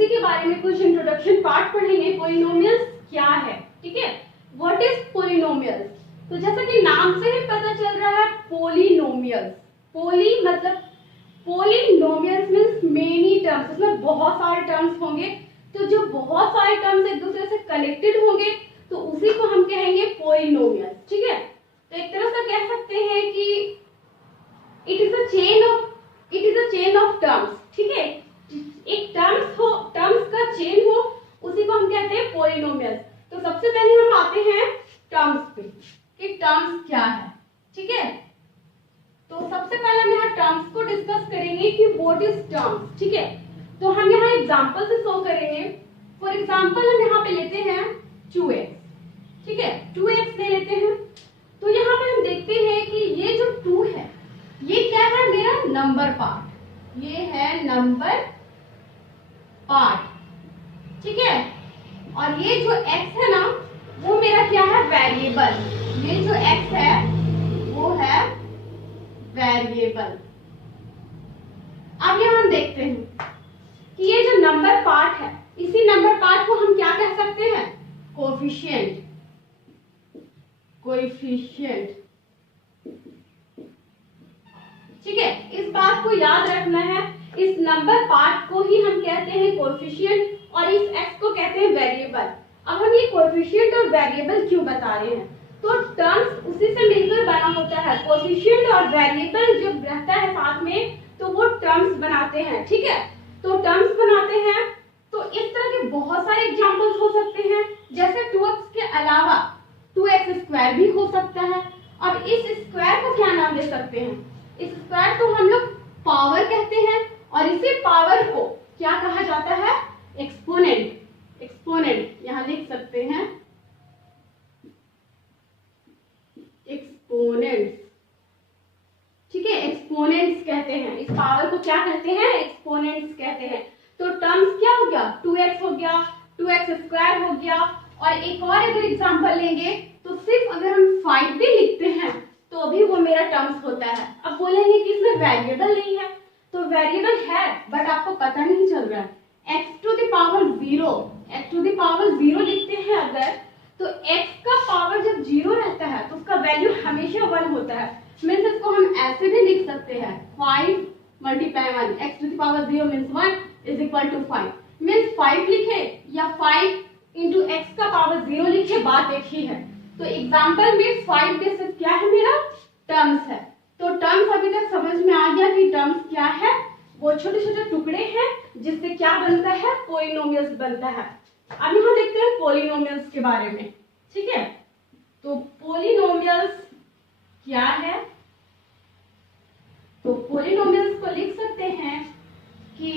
उसी के बारे में कुछ इंट्रोडक्शन पार्ट पढ़ेंगे। पॉलिनोमियल्स क्या है, ठीक है, व्हाट इज पॉलिनोमियल्स। तो जैसा कि नाम से ही पता चल रहा है पॉलिनोमियल्स, पोली मतलब पॉलिनोमियल्स मींस मेनी टर्म्स, उसमें बहुत सारे टर्म्स होंगे। तो जो बहुत सारे टर्म्स एक दूसरे से कनेक्टेड होंगे तो उसी को हम कहेंगे पॉलिनोमियल्स, ठीक है। तो एक तरह से कह सकते हैं कि it is a chain of terms, ठीक है। एक टर्म्स का चेन हो, उसी को हम कहते हैं पॉलिनोमियल्स। तो सबसे पहले हम आते हैं टर्म्स पे कि टर्म्स क्या है, ठीक है। तो सबसे पहले हम यहाँ टर्म्स को डिस्कस करेंगे कि व्हाट इज टर्म्स, ठीक है। तो हम यहाँ एग्जांपल से शो करेंगे। फॉर एग्जांपल हम यहाँ पे लेते हैं 2x, ठीक है, 2x ले लेते हैं। तो यहाँ पे हम देखते हैं कि ये जो 2 है ये क्या है, मेरा नंबर पार्ट, ये है नंबर पार्ट, ठीक है। और ये जो x है ना वो मेरा क्या है, वेरिएबल। ये जो x है वो है वेरिएबल। अब यहाँ हम देखते हैं कि ये जो नंबर पार्ट है, इसी नंबर पार्ट को हम क्या कह सकते हैं, कोएफिशिएंट। ठीक है, इस बात को याद रखना है, इस नंबर पार्ट को ही हम कहते हैं कोएफिशिएंट और इस x को कहते हैं वेरिएबल। अब हम ये कोएफिशिएंट और वेरिएबल क्यों बता रहे हैं, तो टर्म्स उसी से मिलकर बना होता है। कोएफिशिएंट और वेरिएबल जब रहता है साथ में तो वो टर्म्स बनाते हैं, ठीक है। तो टर्म्स बनाते हैं, तो इस तरह के बहुत सारे एग्जांपल्स हो सकते हैं। जैसे 2x के अलावा 2x² भी हो सकता है। अब इस स्क्वायर को क्या नाम दे सकते हैं, इस स्क्वायर को हम लोग पावर कहते हैं और इसी पावर को क्या कहा जाता है, एक्सपोनेंट। एक्सपोनेंट यहां लिख सकते हैं, एक्सपोनेंट्स, ठीक है, एक्सपोनेंट्स कहते हैं। इस पावर को क्या कहते हैं, एक्सपोनेंट्स कहते हैं। तो टर्म्स क्या हो गया, 2x हो गया, 2x² हो गया। और एक और अगर एग्जांपल लेंगे तो सिर्फ अगर हम 5 भी लिखते हैं तो भी वो मेरा टर्म्स होता है। अब बोलेंगे कि इसमें वेरिएबल नहीं है, तो वेरिएबल है बट आपको पता नहीं चल रहा है। x टू द पावर 0 लिखते हैं अगर, तो x का पावर जब 0 रहता है तो उसका वैल्यू हमेशा 1 होता है। मीन्स इसको हम ऐसे भी लिख सकते हैं, 5 multiply 1, x to the power 0 means 1 is equal to 5। Means 5 लिखे या 5 इंटू x का पावर 0 लिखे, बात एक ही है। तो एग्जाम्पल में 5 बेसिस क्या है, मेरा टर्म्स है। तो टर्म्स अभी तक समझ में आ गया कि टर्म्स क्या है, वो छोटे छोटे टुकड़े हैं जिससे क्या बनता है, पॉलिनोमियल्स बनता है। अब यहाँ देखते हैं पॉलिनोमियल्स के बारे में, ठीक है। तो पॉलिनोमियल्स क्या है, तो पॉलिनोमियल्स को लिख सकते हैं कि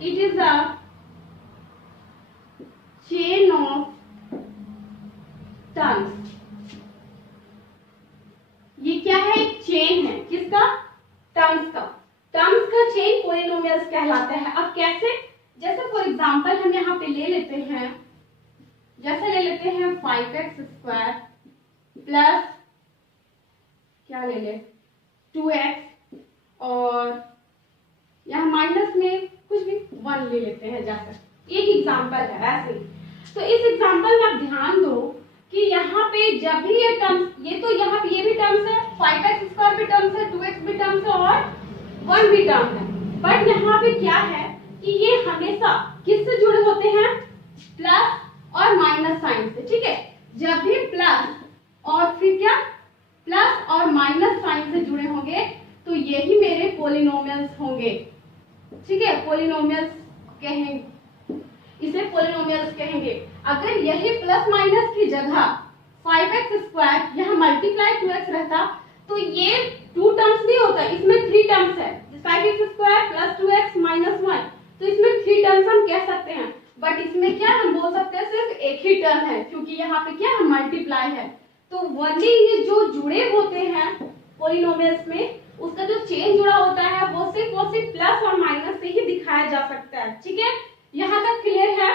it is a chain of terms. ये क्या है, एक चेन है, किसका, टर्म्स का। टर्म्स का चेन पॉलिनोमियल्स कहलाता है। अब कैसे, जैसे फॉर एग्जांपल हम यहाँ पे ले लेते हैं, जैसे ले लेते हैं 5x² प्लस क्या ले ले 2x और यहाँ माइनस में कुछ भी 1 ले लेते हैं। जैसे एक एग्जांपल है वैसे। तो इस एग्जांपल में आप ध्यान दो कि यहाँ पे जब भी ये टर्म्स, ये तो यहाँ पे ये भी टर्म्स है, 5x² भी टर्म्स है, 2x भी टर्म्स है और 1 भी टर्म है। बट यहाँ पे क्या है कि ये हमेशा किससे जुड़े होते हैं, प्लस और माइनस साइन से, ठीक है। जब भी प्लस और फिर क्या, प्लस और माइनस साइन से जुड़े होंगे तो यही मेरे पॉलिनोमियल्स होंगे, ठीक है। पॉलिनोमियल्स कहेंगे, इसे पॉलिनोमियल्स कहेंगे। अगर यही प्लस माइनस की जगह 5x² यहाँ मल्टीप्लाई 2x रहता तो ये 2 टर्म्स नहीं होता, इसमें 3 टर्म्स है, 5x² प्लस 2x माइनस 1, तो इसमें 3 टर्म्स हम कह सकते हैं। बट इसमें क्या हम बोल सकते हैं, सिर्फ एक ही टर्म है, क्योंकि यहाँ पे क्या है, मल्टीप्लाई है। तो वनली ये जो जुड़े होते हैं पॉलिनोमियल्स में, उसका जो चेन जुड़ा होता है वो सिर्फ प्लस और माइनस से ही दिखाया जा सकता है, ठीक है। यहाँ तक क्लियर है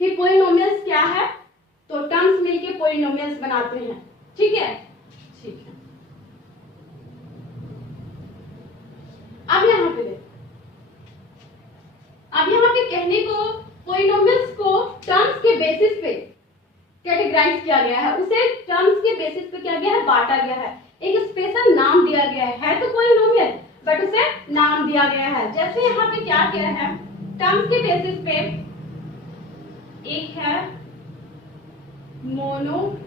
कि पॉलिनोमियल्स क्या है, तो टर्म्स मिलके पॉलिनोमियल्स बनाते हैं, ठीक है, ठीक है। अब यहाँ पे देखो कैटेगराइज किया गया है, उसे टर्म्स के बेसिस पे क्या गया है, बांटा गया है, एक स्पेशल नाम दिया गया है तो पॉलिनोमियल बट उसे नाम दिया गया है। जैसे यहाँ पे क्या किया है, टर्म्स के बेसिस पे एक है मोनोमियल्स,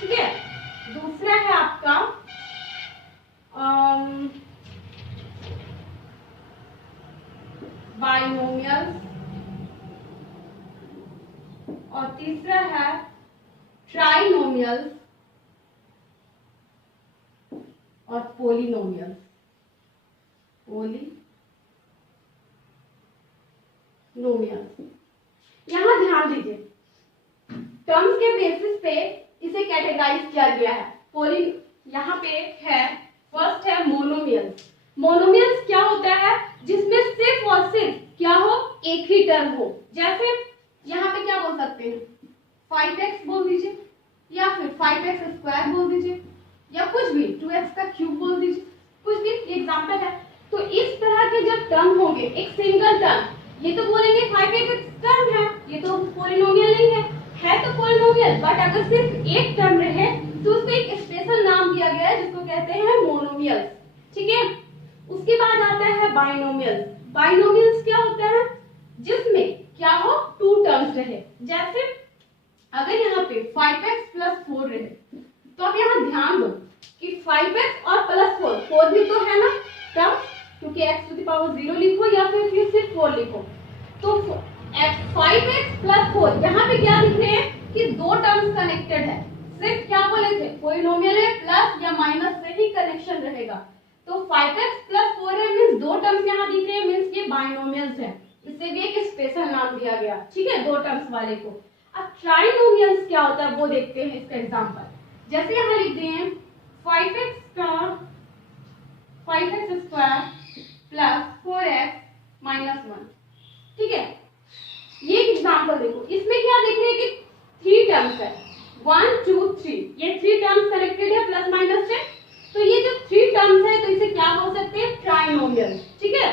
ठीक है, दूसरा है आपका बाइनोमियल्स और तीसरा है ट्राइनोमियल्स और पोलिनोमियल्स। यहां ध्यान दीजिए, टर्म्स के बेसिस पे इसे कैटेगराइज किया गया है। यहाँ पे है, फर्स्ट है मोनोमियल्स। मोनोमियल्स क्या होता है, जिसमें सिर्फ और सिर्फ क्या हो, एक ही टर्म हो। जैसे यहाँ पे क्या बोल सकते हैं, 5x बोल दीजिए या फिर 5x स्क्वायर बोल दीजिए या कुछ भी 2x का क्यूब बोल दीजिए, कुछ भी एग्जांपल है। तो इस तरह के जब टर्म होंगे, एक सिंगल टर्म, ये तो बोलेंगे 5x टर्म है, ये तो पॉलिनोमियल नहीं है तो पॉलिनोमियल, बट अगर सिर्फ एक टर्म रहे तो उसको एक स्पेशल नाम दिया गया है जिसको कहते हैं मोनोमियल्स, ठीक है। उसके बाद आता है बाइनोमियल्स। बाइनोमियल्स क्या होता है, जिसमें क्या हो, टू टर्म्स रहे। जैसे अगर यहाँ पे 5x प्लस 4 रहे तो आप यहाँ ध्यान दो कि 5x और प्लस 4 भी तो है ना टर्म, क्योंकि x टू द पावर 0 लिखो या फिर सिर्फ 4 लिखो, तो 5x प्लस 4 यहाँ पे क्या लिख रहे हैं कि दो टर्म्स कनेक्टेड है। सिर्फ क्या बोले थे, पॉलिनोमियल है, प्लस या माइनस से ही कनेक्शन रहेगा। तो 5x प्लस 4 है मींस दो टर्म्स यहाँ दिख रहे हैं, मींस ये बाइनोमियल्स है, इससे भी एक स्पेशल नाम दिया गया, ठीक है, दो टर्म्स वाले को। अब ट्राइनोमियल्स क्या होता है वो देखते हैं इसका एग्जांपल। जैसे यहाँ लिख दिए हैं 5x square plus 4x minus 1, ठीक है। ये एग्जांपल देखो, इसमें क्या देख रहे हैं कि 3 टर्म्स है, 1 2 3, ये 3 टर्म्स कनेक्टेड है प्लस माइनस से, तो ये जो 3 टर्म्स है तो इसे क्या बोल सकते हैं, ट्राइनोमियल, ठीक है।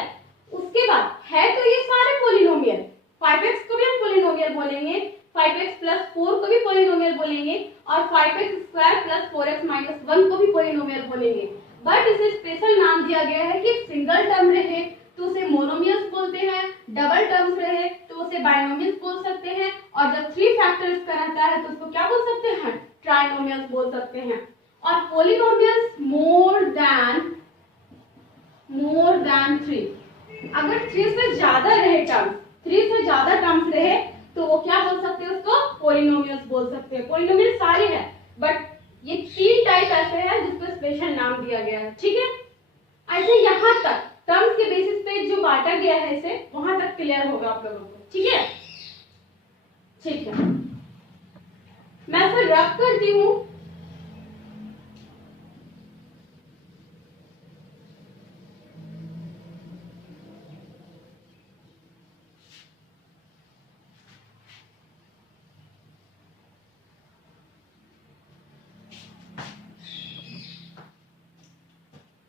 उसके बाद है तो ये सारे पॉलिनोमियल, 5x को भी हम पॉलिनोमियल बोलेंगे, 5x प्लस 4 को भी पॉलिनोमियल बोलेंगे और 5x square plus 4x minus 1 को भी पॉलिनोमियल बोलेंगे। बट इसे स्पेशल नाम दिया गया है कि सिंगल टर्म रहे तो उसे मोनोमियल्स बोलते हैं, डबल टर्म्स रहे तो उसे बाइनोमियल्स बोल सकते हैं, और जब 3 फैक्टर्स का रहता है तो उसको क्या बोल सकते हैं, ट्राइनोमियल्स बोल सकते हैं। और पॉलिनोमियल्स मोर देन 3, अगर 3 से ज्यादा रहे टर्म्स, 3 से ज्यादा टर्म्स रहे तो वो क्या बोल सकते हैं, उसको पॉलिनोमियल्स बोल सकते हैं। पॉलिनोमियल सारे हैं बट ये 3 टाइप ऐसे हैं जिसको स्पेशल नाम दिया गया है, ठीक है। ऐसे यहाँ तक टर्म्स के बेसिस पे जो बांटा गया है इसे, वहां तक क्लियर होगा आप लोगों को, ठीक है। ठीक है, मैं इसे रफ करती हूँ।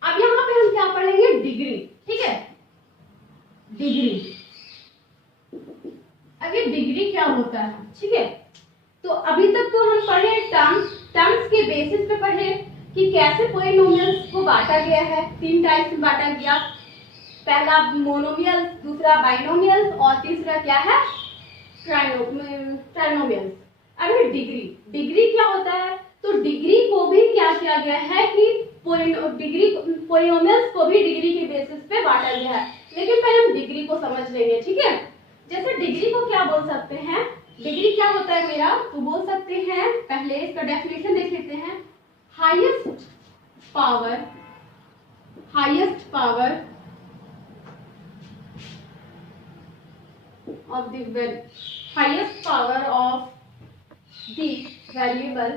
अब यहाँ पे हम क्या पढ़ेंगे, डिग्री, ठीक है, डिग्री। अब ये डिग्री क्या होता है, ठीक है। तो अभी तक तो हम पढ़े टर्म्स के बेसिस पे पढ़े कि कैसे पॉलिनोमियल्स को बांटा गया है, 3 टाइप्स में बांटा गया, पहला मोनोमियल्स, दूसरा बाइनोमियल्स और तीसरा क्या है, ट्राइनोमियल्स। अब डिग्री क्या होता है, तो डिग्री को भी क्या किया गया है कि पॉलिनोमियल्स को भी डिग्री के बेसिस पे बांटा गया है। लेकिन पहले हम डिग्री को समझ लेंगे, ठीक है। जैसे डिग्री को क्या बोल सकते हैं, डिग्री क्या होता है मेरा, तो बोल सकते हैं, पहले इसका डेफिनेशन देख लेते हैं, highest power of the highest power of the variable,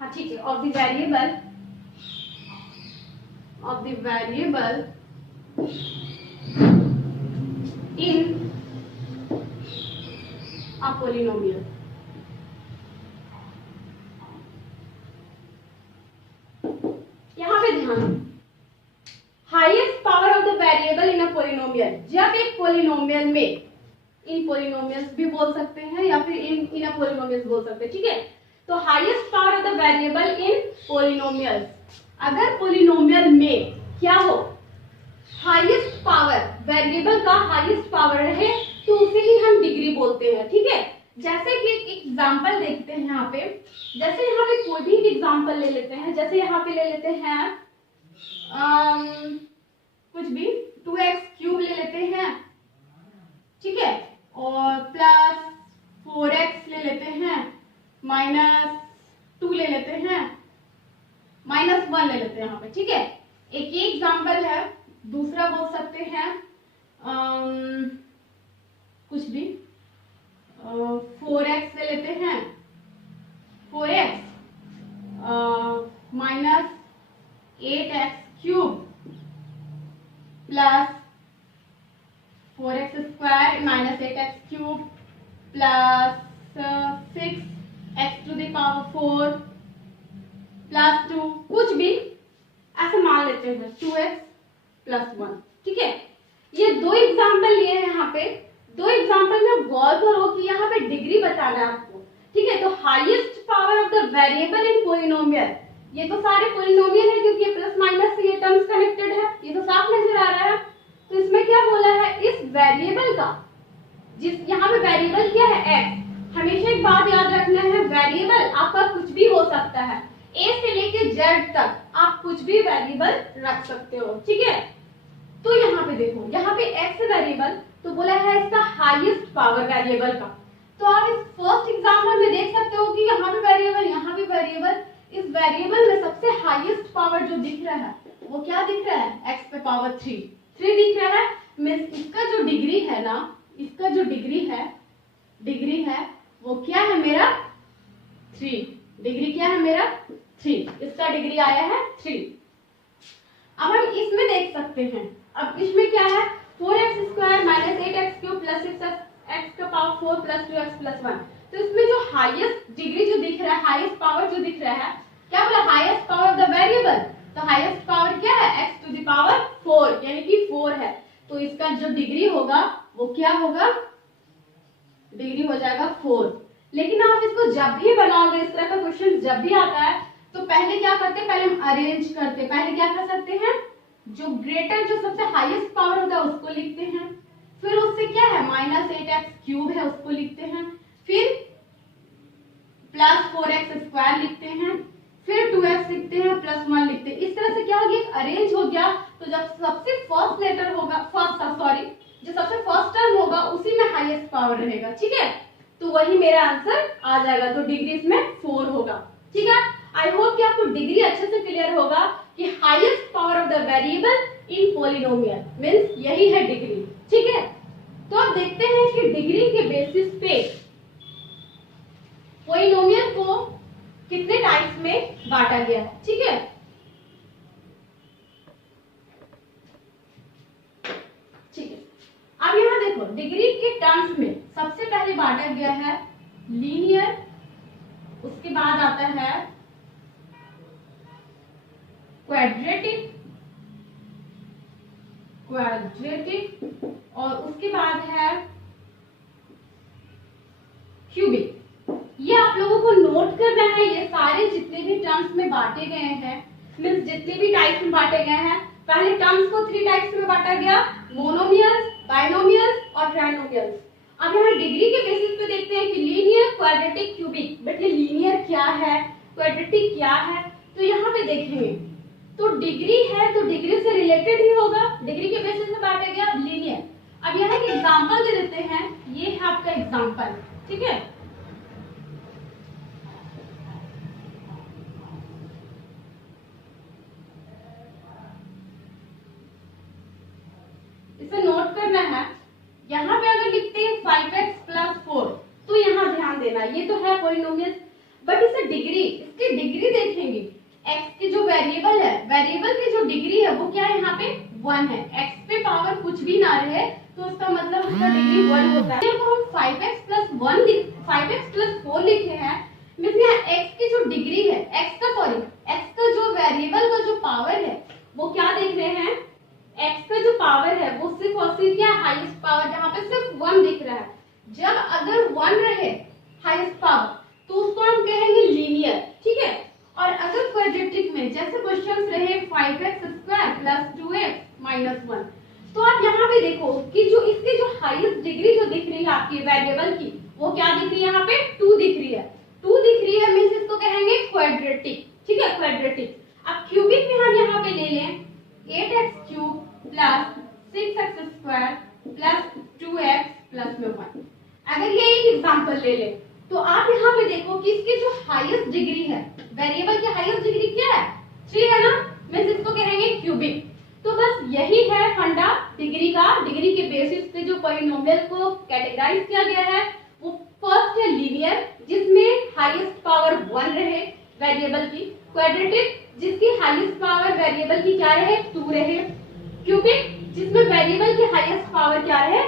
हाँ ठीक है, of the variable in a polynomial। यहाँ पे ध्यान, highest power of the variable in a polynomial, जब एक पोलिनोमियल में इन पोलिनोमियल्स भी बोल सकते हैं या फिर इन अ पोलिनोमियल्स बोल सकते हैं, ठीक है। तो highest power of the variable in polynomials, अगर पोलिनोमियल में क्या हो, हाईएस्ट पावर, वेरिएबल का हाईएस्ट पावर रहे तो उसे ही हम डिग्री बोलते हैं, ठीक है। जैसे कि एक एग्जांपल देखते हैं यहाँ पे, जैसे यहाँ पे कोई भी एग्जांपल ले लेते हैं, जैसे यहाँ पे ले लेते हैं कुछ भी 2x³ ले लेते हैं, ठीक है, और प्लस 4x ले लेते हैं, -2 ले लेते हैं, -1 ले लेते हैं यहाँ पे, ठीक है। एक ही एग्जांपल है, दूसरा बोल सकते हैं कुछ भी 4x ले लेते हैं, 4x -8x³ plus 4x² -8x³ plus 6x⁴ plus 2, कुछ भी ऐसे मान लेते हैं 2x+1, ठीक है। ये दो एग्जाम्पल लिए हैं यहाँ पे, दो एग्जाम्पल में गौर करो कि यहाँ पे डिग्री बताना है आपको, ठीक है। तो highest power of the variable in polynomial, ये तो सारे पोलिनोमियल है क्योंकि प्लस माइनस से ये टर्म्स कनेक्टेड है, ये तो साफ नजर आ रहा है। तो इसमें क्या बोला है, इस वेरिएबल का, जिस यहाँ पे वेरिएबल क्या है x, हमेशा एक बात याद रखना है, वेरिएबल आपका कुछ भी हो सकता है, a से लेके z तक आप कुछ भी वेरिएबल रख सकते हो, ठीक है। तो यहाँ पे देखो, यहाँ पे x वेरिएबल, तो बोला है इसका हाईएस्ट पावर वेरिएबल का। तो आप इस फर्स्ट एग्जांपल में देख सकते हो कि यहाँ पे वेरिएबल, यहाँ पे वेरिएबल, इस वेरिएबल में सबसे हाईएस्ट पावर जो दिख रहा है वो क्या दिख रहा है, x पे पावर 3 दिख रहा है। मींस इसका जो डिग्री है ना, इसका जो डिग्री है वो क्या है मेरा 3, डिग्री क्या है मेरा 3, इसका डिग्री आया है 3। अब हम इसमें देख सकते हैं, अब इसमें क्या है 4x² -8x³ plus 6x⁴ plus 2x+1। तो इसमें जो हाईएस्ट डिग्री जो दिख रहा है, हाईएस्ट पावर जो दिख रहा है, क्या बोला, highest power of the variable. तो हाईएस्ट पावर क्या है, x⁴ यानी कि 4 है। तो इसका जो डिग्री होगा वो क्या होगा, डिग्री हो जाएगा 4। लेकिन आप इसको जब भी बनाओगे, इस तरह का क्वेश्चन जब भी आता है, तो पहले क्या करते हैं, पहले हम अरेंज करते, पहले क्या कर सकते हैं, जो ग्रेटर, जो सबसे हाईएस्ट पावर होता है उसको लिखते हैं, फिर उससे क्या है -8x³ है उसको लिखते हैं, फिर प्लस 4x² लिखते हैं, फिर 2x लिखते हैं, प्लस 1 लिखते हैं। इस तरह से क्या हो गया, अरेंज हो गया। तो जब सबसे फर्स्ट लेटर होगा, जो सबसे फर्स्ट टर्म होगा उसी में हाईएस्ट पावर रहेगा, ठीक है। तो वही मेरा आंसर आ जाएगा। तो डिग्री इसमें 4 होगा, ठीक है। आई होप कि आपको डिग्री अच्छे से क्लियर होगा कि highest power of the variable in polynomial means यही है डिग्री, ठीक है। तो अब देखते हैं कि डिग्री के बेसिस पे पोलिनोमियल को कितने टाइप्स में बांटा गया है, ठीक है। ठीक है, अब यहाँ देखो, डिग्री के टर्म्स में सबसे पहले बांटा गया है लीनियर, उसके बाद आता है क्वाड्रेटिक, और उसके बाद है क्यूबिक। ये आप लोगों को नोट करना है, ये सारे जितने भी टर्म्स में बांटे गए हैं, मींस जितने भी टाइप्स में बांटे गए हैं, पहले टर्म्स को 3 टाइप्स में बांटा गया, मोनोमियल्स, बाइनोमियल्स और ट्राइनोमियल्स। अब यहाँ डिग्री के बेसिस पे देखते हैं कि लीनियर, क्वाड्रेटिक, क्यूबिक। बेटे लीनियर क्या है, क्वाड्रेटिक क्या है, तो यहाँ पे देखेंगे तो डिग्री है तो डिग्री से रिलेटेड ही होगा, डिग्री के बेसिस पे बांटा गया लीनियर। अब यहाँ एक एग्जांपल दे देते हैं, ये है आपका एग्जांपल, ठीक है। इसे नोट करना है। यहाँ पे अगर लिखते हैं 5x+4, तो यहाँ ध्यान देना, ये तो है पॉलिनोमियल, बट इसे डिग्री, इसकी डिग्री देखेंगे। x की जो वेरिएबल है, वेरिएबल की जो डिग्री है वो क्या है, यहाँ पे 1 है। x पे पावर कुछ भी ना रहे तो उसका मतलब उसका डिग्री 1 होता है। तो हम 5x+4 लिखे हैं, मींस यहाँ x की जो डिग्री है, x का जो वेरिएबल का जो पावर है वो क्या देख रहे हैं, x का जो पावर है वो सिर्फ और सिर्फ क्या हाईएस्ट पावर, जहाँ पे सिर्फ 1 दिख रहा है। इक्वेशंस रहे 5x² प्लस 2x माइनस 1। तो आप यहाँ पे देखो कि जो इसकी जो हाईएस्ट डिग्री जो दिख रही है आपकी वेरिएबल की, वो क्या दिख रही है, यहाँ पे 2 दिख रही है। 2 दिख रही है मींस इसको कहेंगे क्वाड्रेटिक, ठीक है, क्वाड्रेटिक। अब क्यूबिक में हम यहाँ पे ले लें 8x³ plus 6x² plus 2x plus में 1। अगर ये एक एग्जांपल ले ले तो आप यहाँ पे देखो कि इसकी जो हाईएस्ट डिग्री है, वेरिएबल की हाईएस्ट डिग्री क्या है, 3 है ना, मींस इसको कहेंगे क्यूबिक। तो बस यही है फंडा डिग्री का। डिग्री के बेसिस पे जो पॉलिनोमियल को कैटेगराइज किया गया है वो फर्स्ट है लीनियर, जिसमें हाईएस्ट पावर 1 रहे वेरिएबल की, क्वाड्रेटिक जिसकी हाईएस्ट पावर वेरिएबल की क्या रहे, 2 रहे, क्यूबिक जिसमें वेरिएबल की हाईएस्ट पावर क्या रहे,